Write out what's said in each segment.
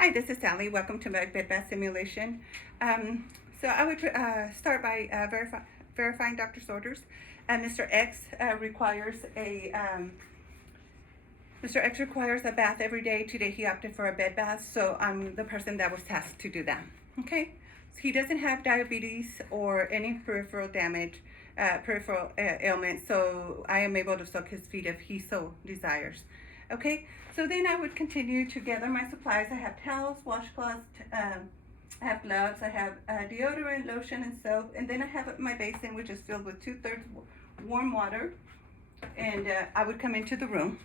Hi, this is Sally. Welcome to my bed bath simulation. So I would start by verifying doctor's orders. Mr. X requires a bath every day. Today he opted for a bed bath, so I'm the person that was tasked to do that. Okay, so he doesn't have diabetes or any peripheral damage, ailment, so I am able to soak his feet if he so desires. Okay, so then I would continue to gather my supplies. I have towels, washcloths, I have gloves, I have deodorant, lotion, and soap, and then I have my basin, which is filled with 2/3 warm water, and I would come into the room.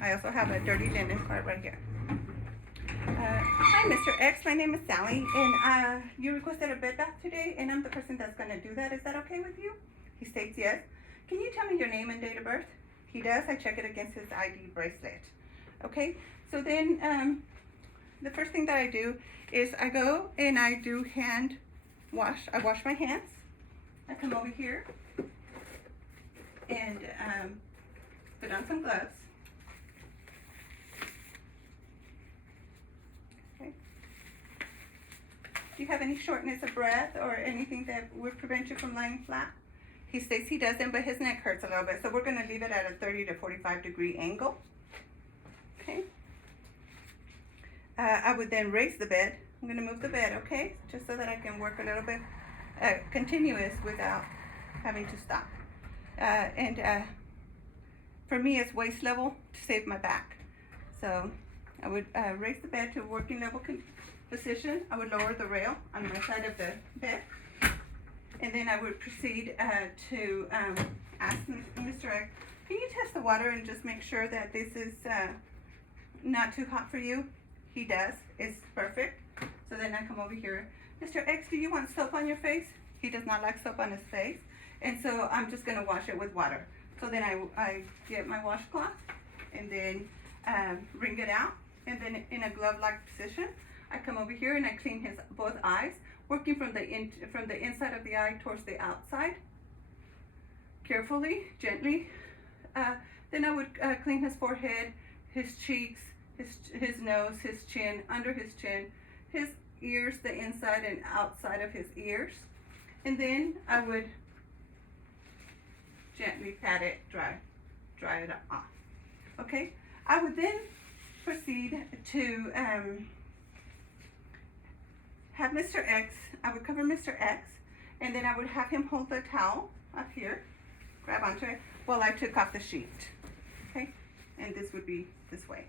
I also have a dirty linen card right here. Hi, Mr. X. My name is Sally, and you requested a bed bath today, and I'm the person that's going to do that. Is that okay with you? He states yes. Can you tell me your name and date of birth? He does. I check it against his ID bracelet. Okay, so then the first thing that I do is I go and I do hand wash. I wash my hands. I come over here and put on some gloves. Okay. Do you have any shortness of breath or anything that would prevent you from lying flat? He states he doesn't, but his neck hurts a little bit, so we're going to leave it at a 30 to 45 degree angle. Okay. I would then raise the bed. I'm going to move the bed, okay, just so that I can work a little bit continuous without having to stop. For me, it's waist level to save my back. So I would raise the bed to a working level position. I would lower the rail on my side of the bed. And then I would proceed to ask Mr. X, can you test the water and just make sure that this is not too hot for you? He does. It's perfect. So then I come over here. Mr. X, do you want soap on your face? He does not like soap on his face. And so I'm just going to wash it with water. So then I get my washcloth and then wring it out. And then in a glove-like position, I come over here and I clean his both eyes, working from the inside of the eye towards the outside, carefully, gently. Then I would clean his forehead, his cheeks, his nose, his chin, under his chin, his ears, the inside and outside of his ears. And then I would gently pat it dry it off. Okay, I would then proceed to have Mr. X, I would cover Mr. X, and then I would have him hold the towel up here, grab onto it, while I took off the sheet, okay? And this would be this way,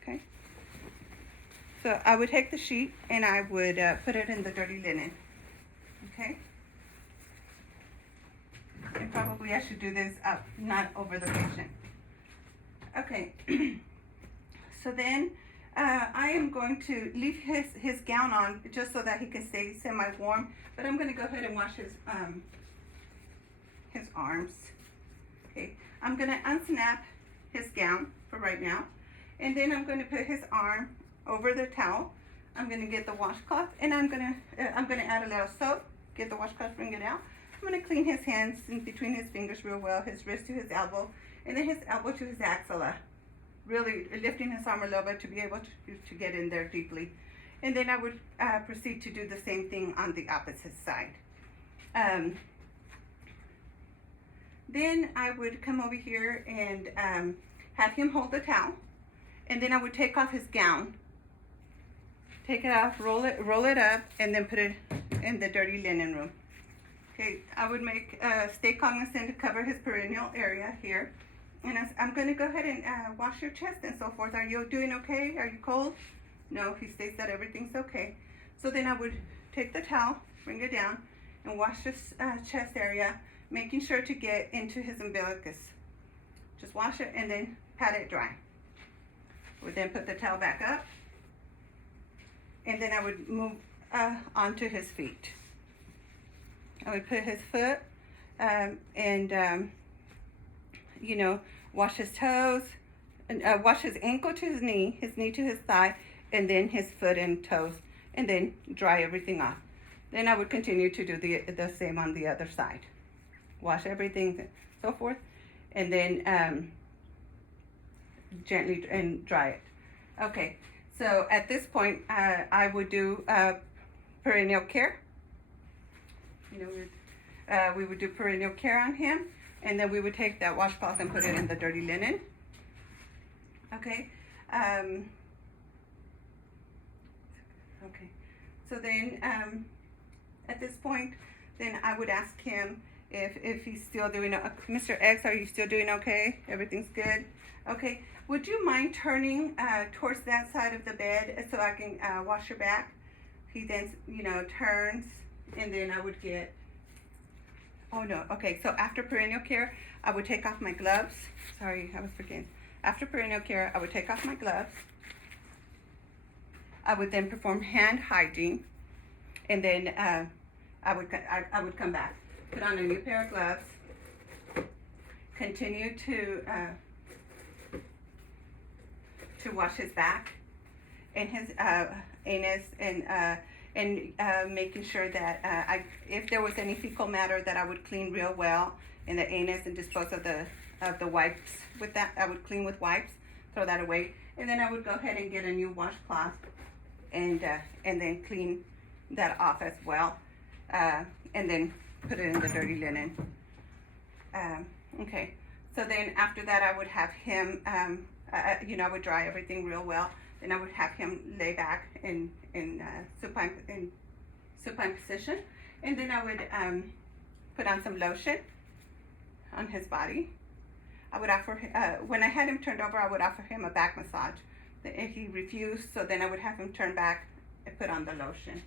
okay? So I would take the sheet and I would put it in the dirty linen, okay? And probably I should do this up, not over the patient. Okay, so then I am going to leave his gown on just so that he can stay semi-warm, but I'm going to go ahead and wash his arms. Okay, I'm going to unsnap his gown for right now, and then I'm going to put his arm over the towel. I'm going to get the washcloth, and I'm going to add a little soap, get the washcloth, bring it out. I'm going to clean his hands in between his fingers real well, his wrist to his elbow, and then his elbow to his axilla. Really lifting his arm a little bit to be able to get in there deeply. And then I would proceed to do the same thing on the opposite side. Then I would come over here and have him hold the towel. And then I would take off his gown. Take it off, roll it up, and then put it in the dirty linen room. Okay, I would stay cognizant to cover his perineal area here. And I'm going to go ahead and wash your chest and so forth. Are you doing okay? Are you cold? No, he states that everything's okay. So then I would take the towel, bring it down, and wash this chest area, making sure to get into his umbilicus. Just wash it and then pat it dry. I would then put the towel back up, and then I would move onto his feet. I would put his foot wash his toes, and wash his ankle to his knee to his thigh, and then his foot and toes, and then dry everything off. Then I would continue to do the same on the other side. Wash everything, so forth, and then gently and dry it. Okay, so at this point, I would do perennial care. You know, we would do perennial care on him, and then we would take that washcloth and put it in the dirty linen. Okay. Okay. So then, at this point, then I would ask him if he's still doing, Mr. X, are you still doing okay? Everything's good? Okay. Would you mind turning towards that side of the bed so I can wash your back? He then, you know, turns, and then I would get, oh no, okay, so after perennial care, I would take off my gloves. Sorry, I was forgetting. After perennial care, I would take off my gloves. I would then perform hand hygiene, and then I would come back, put on a new pair of gloves, continue to wash his back and his anus, and making sure that if there was any fecal matter, that I would clean real well in the anus and dispose of the wipes with that. I would clean with wipes, throw that away, and then I would go ahead and get a new washcloth and then clean that off as well, and then put it in the dirty linen. Okay, so then after that, I would have him, you know, I would dry everything real well. Then I would have him lay back in supine position, and then I would put on some lotion on his body. I would offer, when I had him turned over, I would offer him a back massage. If he refused, so then I would have him turn back and put on the lotion.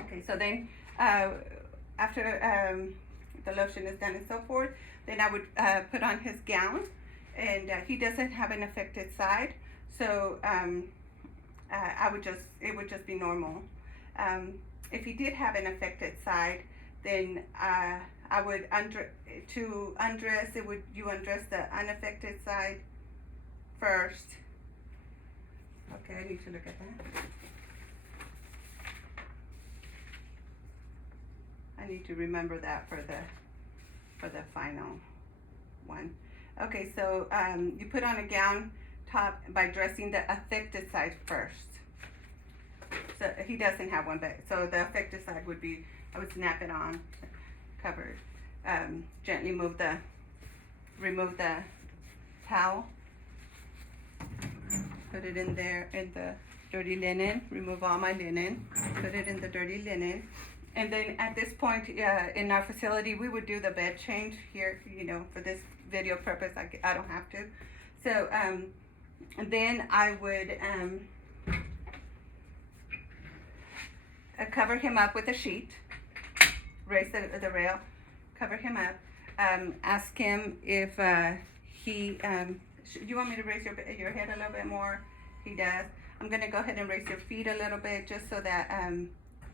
Okay, so then after the lotion is done and so forth, then I would put on his gown, and he doesn't have an affected side, so it would just be normal. If he did have an affected side, then I would you undress the unaffected side first. Okay, I need to look at that. I need to remember that for the final one. Okay, so you put on a gown top by dressing the affected side first. So he doesn't have one, but so the affected side would be, I would snap it on, covered. Gently remove the towel, put it in there in the dirty linen, remove all my linen, put it in the dirty linen. And then at this point in our facility, we would do the bed change here, you know, for this video purpose, I don't have to. So then I would cover him up with a sheet, raise the rail, cover him up, ask him if you want me to raise your head a little bit more? He does. I'm gonna go ahead and raise your feet a little bit just so that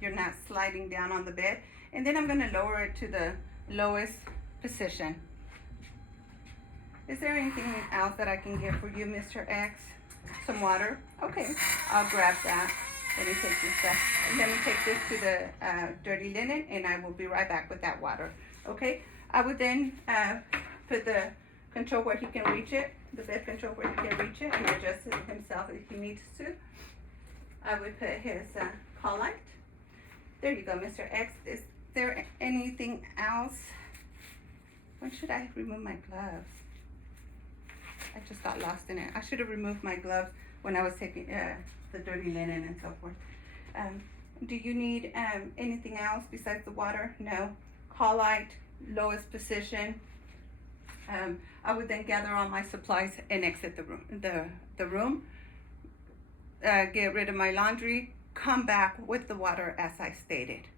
you're not sliding down on the bed. And then I'm gonna lower it to the lowest position. Is there anything else that I can get for you, Mr. X? Some water? Okay, I'll grab that. Let me take this to the dirty linen, and I will be right back with that water. Okay, I would then put the control where he can reach it, the bed control where he can reach it, and adjust it himself if he needs to. I would put his call light. There you go, Mr. X. Is there anything else? When should I remove my gloves? I just got lost in it. I should have removed my gloves when I was taking the dirty linen and so forth. Do you need anything else besides the water? No. Call light, lowest position. I would then gather all my supplies and exit the room. Get rid of my laundry. Come back with the water as I stated.